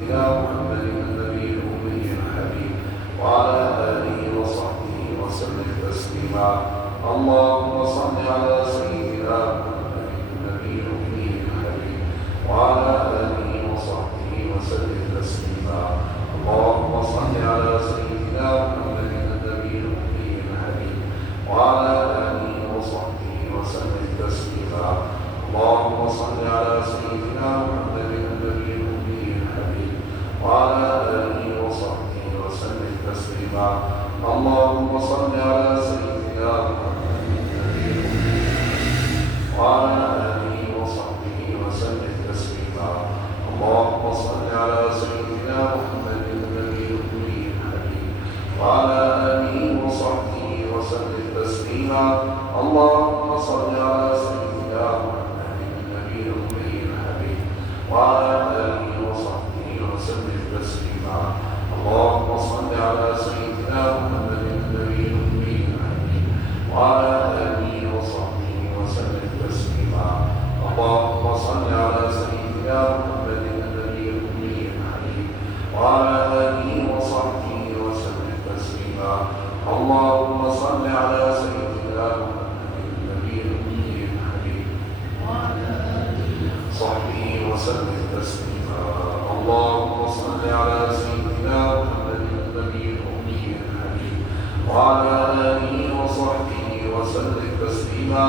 إلى محمد النبي الأمي الحبيب وعلى آله وصحبه وسلم تسليما. اللهم صل على سيدنا محمد النبي الأمي الحبيب وعلى آله وصحبه وسلم تسليما. اللهم صل على سيدنا محمد النبي الأمي الحبيب وعلى آله وصحبه وسلم تسليما. اللهم صل على سيدنا محمد النبي الأمي الحبيب وعلى آله وصحبه وسلم تسليما. اللهم صل على سيدنا محمد النبي الأمي وعلى آله وصحبه وسلم تسليما. اللهم صل على سيدنا محمد النبي الأمي الحبيب وعلى آله وصحبه وسلم تسليما. اللهم صل على سيدنا محمد النبي الأمي الحبيب وعلى آله وصحبه وسلم تسليما. اللهم صل على سيدنا محمد النبي الأمي الحبيب وعلى آله وصحبه وسلم تسليما. اللهم صل على سيدنا محمد النبي الأمي الحبيب وعلى آله وصحبه وسلم تسليما. اللهم صل على سيدنا محمد النبي الأمي الحبيب وعلى آله وصحبه وسلم تسليما. اللهم صل على سيدنا محمد النبي الأمي الحبيب وعلى آله وصحبه وسلم تسليما.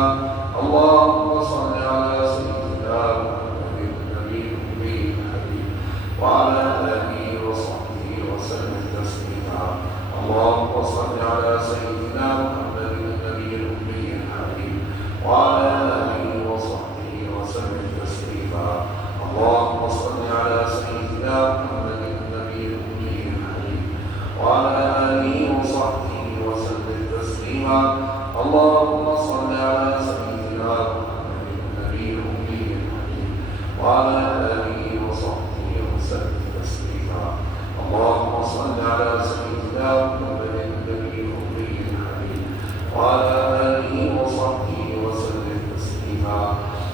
اللهم صل على سيدنا محمد النبي الأمي الحبيب وعلى آله وصحبه وسلم تسليما. اللهم صل على سيدنا محمد النبي الأمي الحبيب وعلى آله وصحبه وسلم تسليما. اللهم صل على سيدنا محمد النبي الأمي الحبيب وعلى آله وصحبه وسلم تسليما. اللهم صل على سيدنا محمد النبي الأمي الحبيب وعلى آله وصحبه وسلم تسليما. اللهم صل على سيدنا محمد النبي الأمي الحبيب وعلى آله وصحبه وسلم تسليما.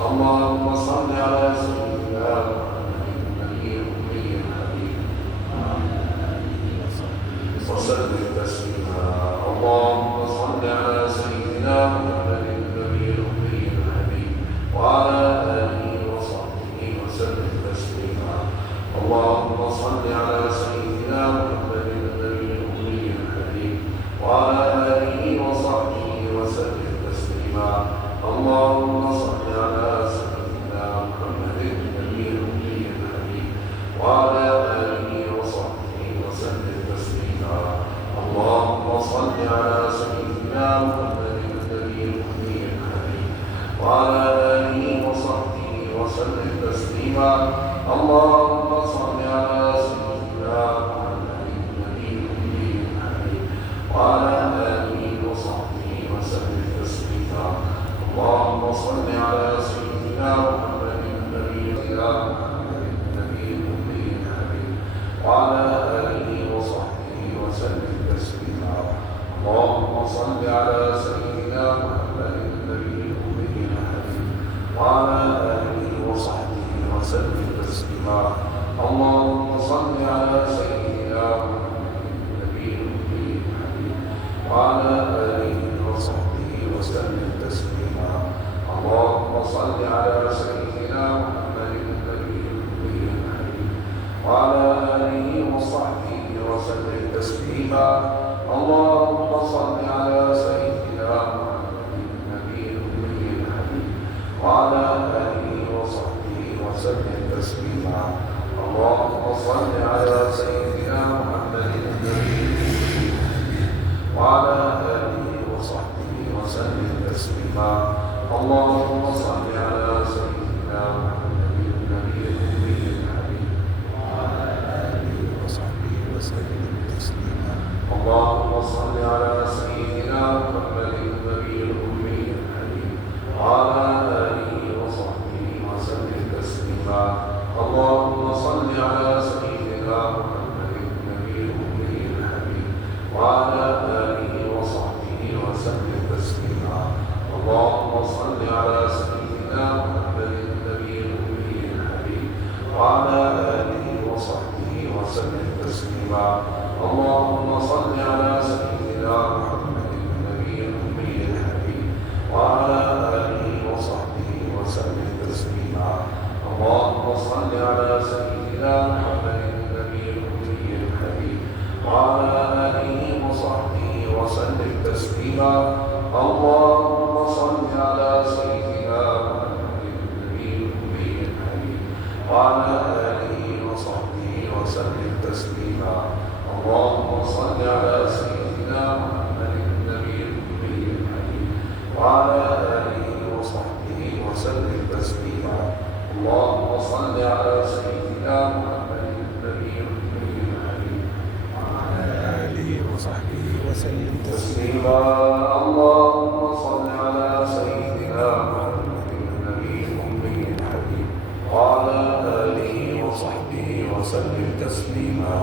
اللهم صل على سيدنا محمد النبي الأمي الحبيب وسلم تسليما. اللهم صل على سيدنا محمد النبي الأمي الحبيب وعلى آله وصحبه وسلم تسليما. اللهم صل على سيدنا محمد النبي الأمي الحبيب وعلى آله وصحبه وسلم تسليما. اللهم صل على سيدنا محمد النبي الأمي الحبيب وعلى آله وصحبه وسلم تسليما. اللهم صل على سيدنا محمد النبي الأمي الحبيب وعلى آله وصحبه وسلم تسليما. اللهم صل على سيدنا محمد النبي الأمي الحبيب وعلى آله وصحبه وسلم تسليما. اللهم صل على سيدنا محمد النبي الأمي الحبيب وعلى آله وصحبه وسلم تسليما. اللهم صل على سيدنا محمد النبي الأمي الحبيب وعلى آله وصحبه وسلم تسليما. اللهم صل على سيدنا محمد النبي الأمي الحبيب وعلى آله وصحبه وسلم تسليما. اللهم صل على سيدنا محمد النبي الأمي الحبيب وعلى آله وصحبه وسلم تسليما. اللهم صل على سيدنا محمد النبي الأمي الحبيب وعلى آله وصحبه وسلم تسليما. اللهم صل على سيدنا محمد النبي وعلى آله وصحبه وسلم تسليما. اللهم صل على سيدنا محمد النبي الأمي الحبيب وعلى آله وصحبه وسلم تسليما. اللهم صل على سيدنا تسليما اللهم صل على سيدنا محمد النبي الأمي الحبيب وعلى آله وصحبه وسلم تسليما اللهم صل على سيدنا محمد النبي الأمي الحبيب وعلى آله وصحبه وسلم تسليما اللهم صل على سيدنا محمد النبي الأمي الحبيب وعلى آله وصحبه وسلم تسليما اللهم صل على سيدنا محمد النبي الأمي الحبيب وعلى آله وصحبه وسلم تسليما اللهم صل على سيدنا محمد النبي الأمي الحبيب وعلى آله وصحبه وسلم تسليما اللهم صل على سيدنا محمد النبي الأمي الحبيب وعلى آله وصحبه وسلم تسليما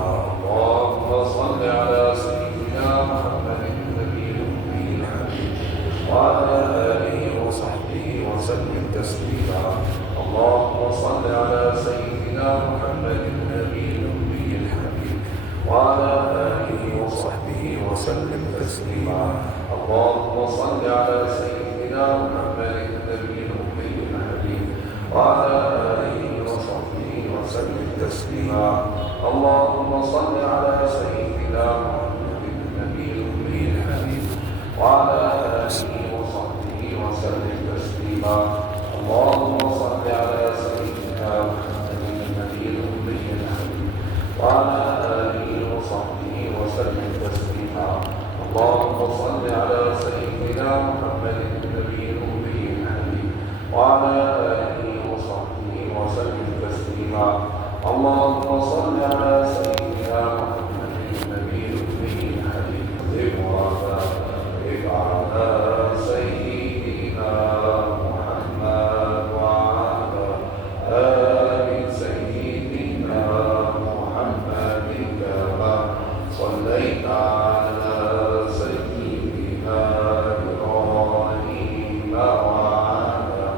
اللهم صل على سيدنا محمد النبي الأمي الحبيب وعلى آله وصحبه وسلم تسليما اللهم صل على سيدنا محمد النبي الأمي الحبيب وعلى آله وصحبه وسلم تسليما اللهم صل على سيدنا محمد النبي الأمي الحبيب وعلى آله وصحبه وسلم تسليما اللهم صل على سيدنا محمد النبي الأمي الحبيب وعلى آله وصحبه وسلم تسليما اللهم صل على سيدنا محمد النبي الأمي الحبيب وعلى آله وصحبه وسلم تسليما اللهم صل على سيدنا محمد النبي الأمي الحبيب وعلى آله وصحبه وسلم تسليما اللهم صل على سيدنا محمد النبي الأمي الحبيب وبارك على سيدنا محمد وعلى آل سيدنا محمد كما صليت على سيدنا إبراهيم وعلى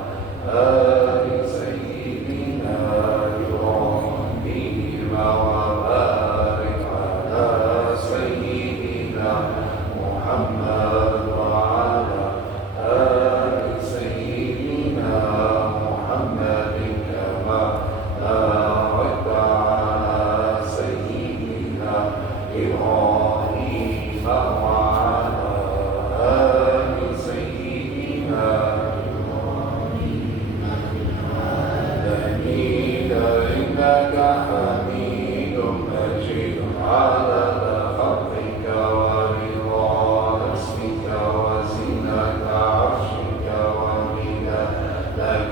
آل سيدنا إبراهيم وبارك على سيدنا محمد وعلى آل سيدنا محمد كما باركت على سيدنا إبراهيم وعلى آل سيدنا إنك حميد مجيد عدد خلقك ورضا نفسك وزنة عرشك ومداد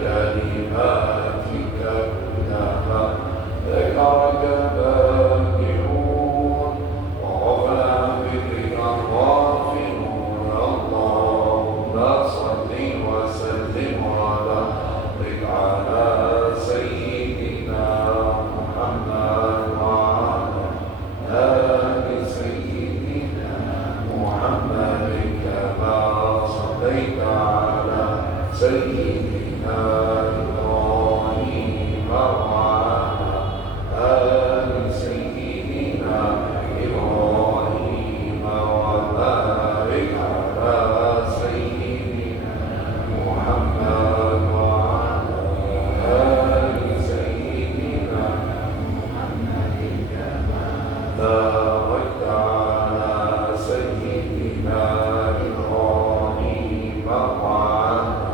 كلماتك كلما ذكرك الذاكرون وغفل عن ذكرك الغافلون اللهم صل وسلم وبارك على سيدنا محمد وعلى آل سيدنا محمد كما صليت على سيدنا إبراهيم وعلى آل سيدنا إبراهيم وبارك على سيدنا محمد وعلى آل سيدنا باركت على سيدنا إبراهيم وعلى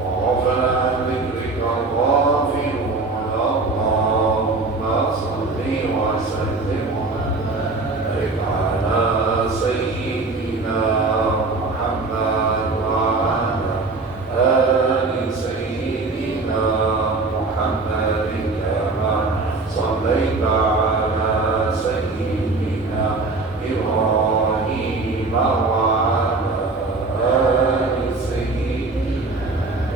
وغفل عن ذكرك الغافلون اللهم صل وسلم وبارك على سيدنا محمد وعلى آل سيدنا محمد كما صليت على سيدنا إبراهيم وعلى آل سيدنا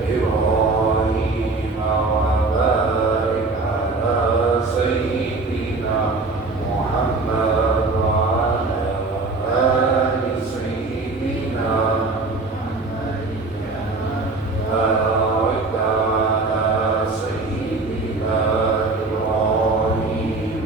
إبراهيم وبارك على سيدنا محمد وعلى آل سيدنا بارك على سيدنا إبراهيم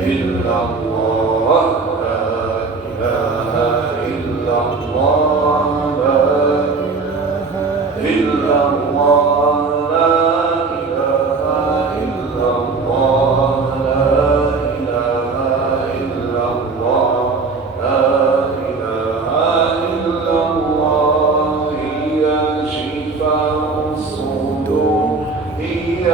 إلا الله لا إله إلا الله لا إله إلا الله لا إله إلا الله لا إله إلا الله لا إله إلا الله هي شفاء الصدور هي